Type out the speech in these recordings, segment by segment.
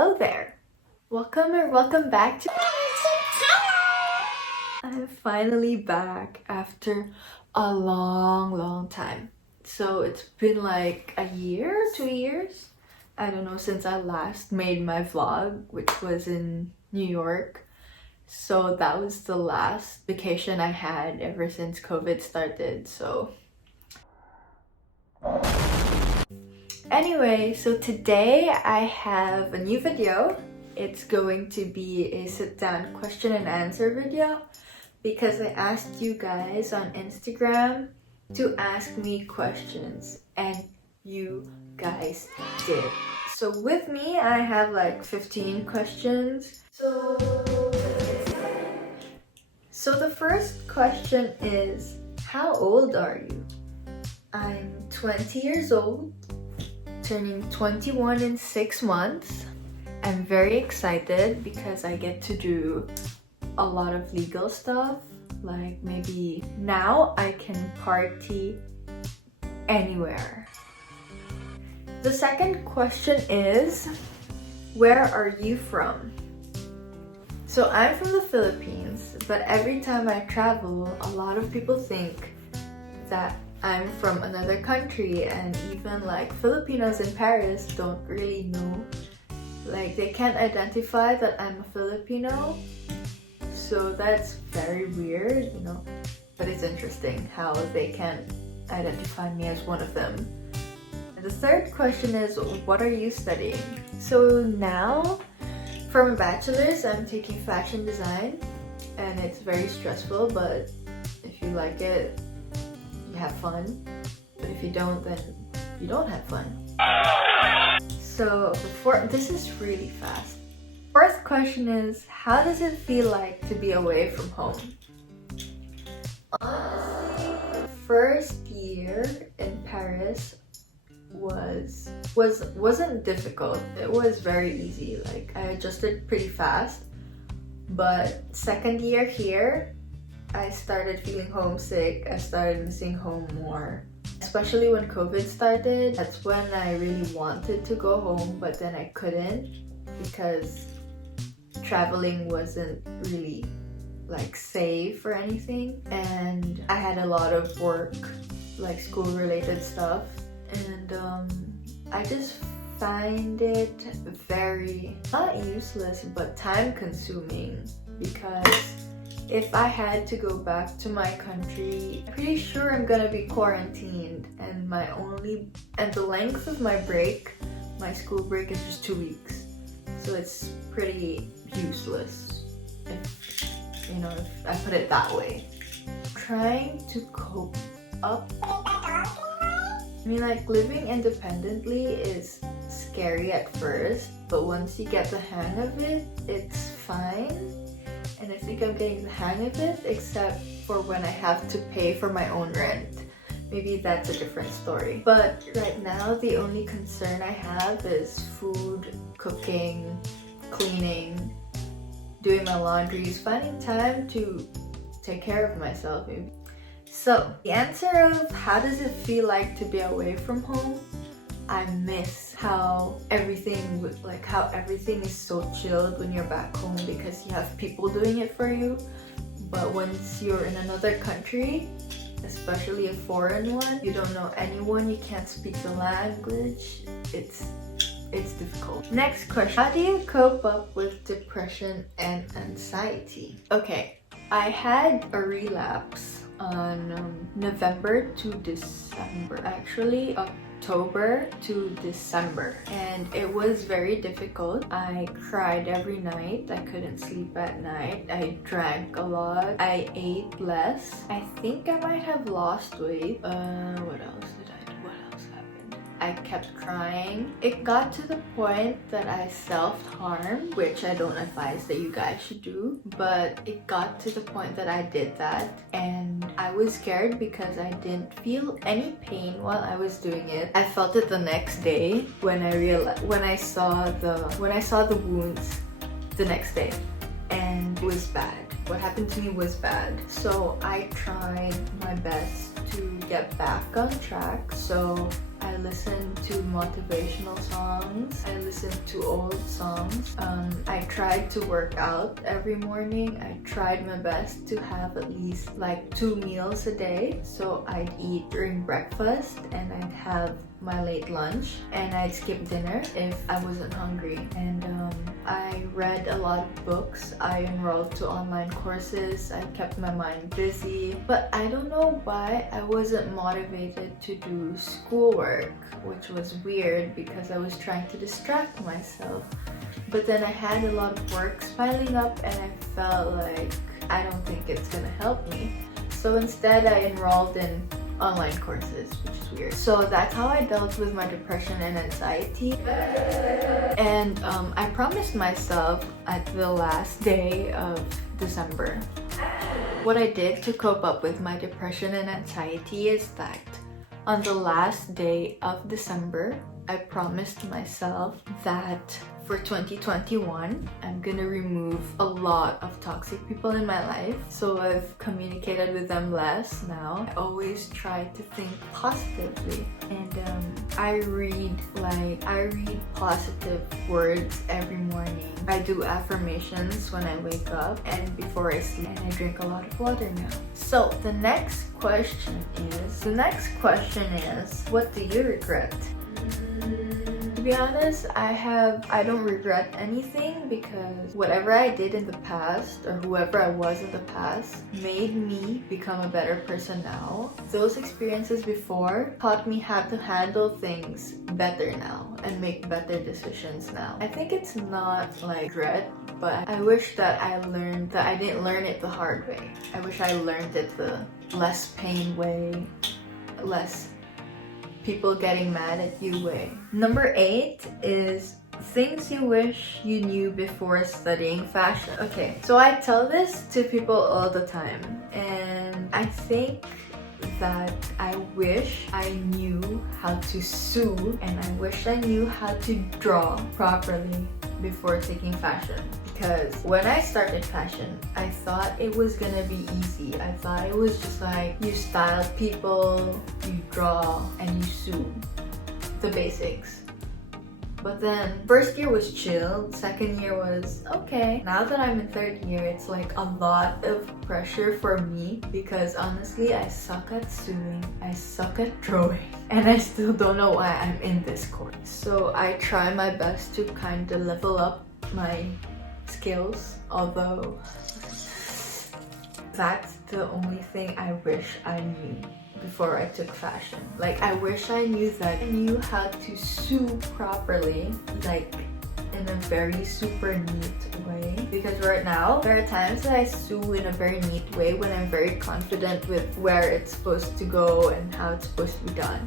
Hello there! Welcome or welcome back to I'm finally back after a long time. So it's been like a year, 2 years? I don't know, since I last made my vlog, which was in New York. So that was the last vacation I had ever since COVID started, so anyway, so today I have a new video. It's going to be a sit-down question and answer video because I asked you guys on Instagram to ask me questions and you guys did. So with me, I have like 15 questions. So the first question is, how old are you? I'm 20 years old. Turning 21 in 6 months. I'm very excited because I get to do a lot of legal stuff. Like maybe now I can party anywhere. The second question is, where are you from? So I'm from the Philippines, but every time I travel, a lot of people think that I'm from another country, and even like Filipinos in Paris don't really know, like they can't identify that I'm a Filipino. So that's very weird, you know, but it's interesting how they can't identify me as one of them. And the third question is, what are you studying? So now for my bachelor's, I'm taking fashion design, and it's very stressful, but if you like it, have fun, but if you don't, then you don't have fun. So this is really fast. Fourth question is, how does it feel like to be away from home? Honestly, the first year in Paris wasn't difficult. It was very easy. Like I adjusted pretty fast. But second year here, I started feeling homesick. I started missing home more. Especially when COVID started, that's when I really wanted to go home, but then I couldn't because traveling wasn't really like safe or anything. And I had a lot of work, like school related stuff. And I just find it very, not useless, but time consuming because if I had to go back to my country, I'm pretty sure I'm gonna be quarantined, and the length of my break, my school break, is just 2 weeks. So it's pretty useless if I put it that way. Trying to cope up. I mean, like living independently is scary at first, but once you get the hang of it, it's fine. And I think I'm getting the hang of it, except for when I have to pay for my own rent. Maybe that's a different story. But right now, the only concern I have is food, cooking, cleaning, doing my laundries, finding time to take care of myself maybe. So, the answer of how does it feel like to be away from home? I miss how everything is so chilled when you're back home because you have people doing it for you. But once you're in another country, especially a foreign one, you don't know anyone, you can't speak the language, it's difficult. Next question, how do you cope up with depression and anxiety? Okay, I had a relapse on November to December, actually. October to December, and it was very difficult. I cried every night. I couldn't sleep at night. I drank a lot. I ate less. I think I might have lost weight. What else did I do? What else happened? I kept crying. It got to the point that I self-harmed, which I don't advise that you guys should do, but it got to the point that I did that, and I was scared because I didn't feel any pain while I was doing it. I felt it the next day when I saw the wounds the next day, and it was bad. What happened to me was bad. So I tried my best to get back on track. So I listen to motivational songs. I listen to old songs. I tried to work out every morning. I tried my best to have at least like 2 meals a day. So I'd eat during breakfast and I'd have my late lunch, and I'd skip dinner if I wasn't hungry. And I read a lot of books. I enrolled to online courses. I kept my mind busy, but I don't know why I wasn't motivated to do schoolwork, which was weird because I was trying to distract myself. But then I had a lot of work piling up and I felt like I don't think it's gonna help me. So instead I enrolled in online courses, which is weird. So that's how I dealt with my depression and anxiety. And I promised myself at the last day of December. What I did to cope up with my depression and anxiety is that on the last day of December, I promised myself that for 2021, I'm gonna remove a lot of toxic people in my life. So I've communicated with them less now. I always try to think positively, and I read positive words every morning. I do affirmations when I wake up and before I sleep, and I drink a lot of water now. So the next question is, what do you regret? To be honest, I don't regret anything because whatever I did in the past or whoever I was in the past made me become a better person now. Those experiences before taught me how to handle things better now and make better decisions now. I think it's not like regret, but I wish that I didn't learn it the hard way. I wish I learned it the less pain way, less people getting mad at you way. Number 8 is things you wish you knew before studying fashion. Okay, so I tell this to people all the time, and I think that I wish I knew how to sew and I wish I knew how to draw properly before taking fashion. Because when I started fashion, I thought it was gonna be easy. I thought it was just like you style people, you draw, and you sew. The basics. But then first year was chill, second year was okay. Now that I'm in third year, it's like a lot of pressure for me because honestly, I suck at sewing, I suck at drawing, and I still don't know why I'm in this course. So I try my best to kind of level up my skills, although that's the only thing I wish I knew before I took fashion. Like, I wish I knew how to sew properly, like in a very super neat way. Because right now, there are times that I sew in a very neat way when I'm very confident with where it's supposed to go and how it's supposed to be done.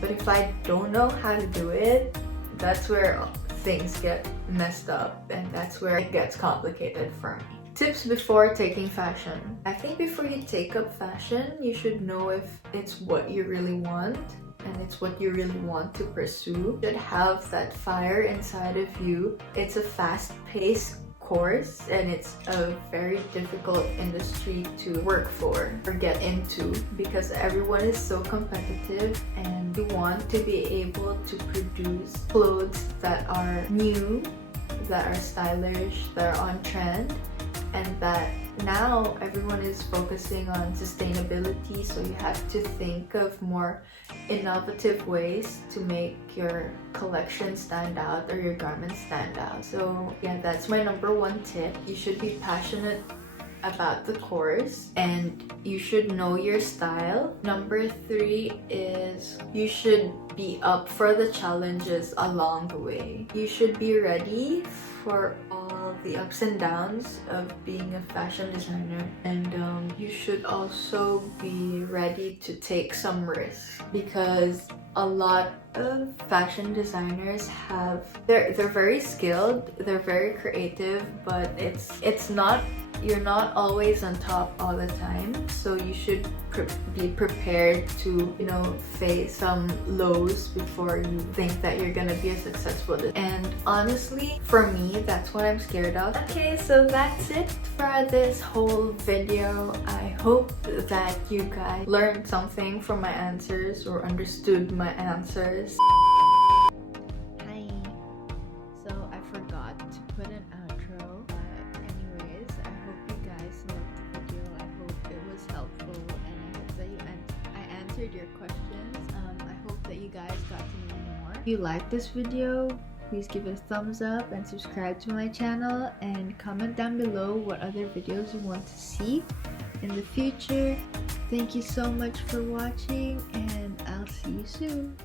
But if I don't know how to do it, that's where things get messed up, and that's where it gets complicated for me. Tips before taking fashion. I think before you take up fashion, you should know if it's what you really want and it's what you really want to pursue. You should have that fire inside of you. It's a fast-paced course and it's a very difficult industry to work for or get into because everyone is so competitive, and you want to be able to produce clothes that are new, that are stylish, that are on trend, and that now everyone is focusing on sustainability, so you have to think of more innovative ways to make your collection stand out or your garments stand out. So yeah, that's my number 1 tip. You should be passionate about the course and you should know your style. Number 3 is you should be up for the challenges along the way. You should be ready for all the ups and downs of being a fashion designer, and you should also be ready to take some risks because a lot of fashion designers they're very skilled, they're very creative, but it's not you're not always on top all the time, so you should be prepared to, you know, face some lows before you think that you're gonna be successful. And honestly, for me, that's what I'm scared of. Okay, so that's it for this whole video. I hope that you guys learned something from my answers or understood my answers. Hi. So I forgot to put an outro. Anyways, I hope you guys liked the video. I hope it was helpful, and I hope that I answered your questions. I hope that you guys got to know more. If you like this video, please give it a thumbs up and subscribe to my channel, and comment down below what other videos you want to see in the future. Thank you so much for watching, and I'll see you soon.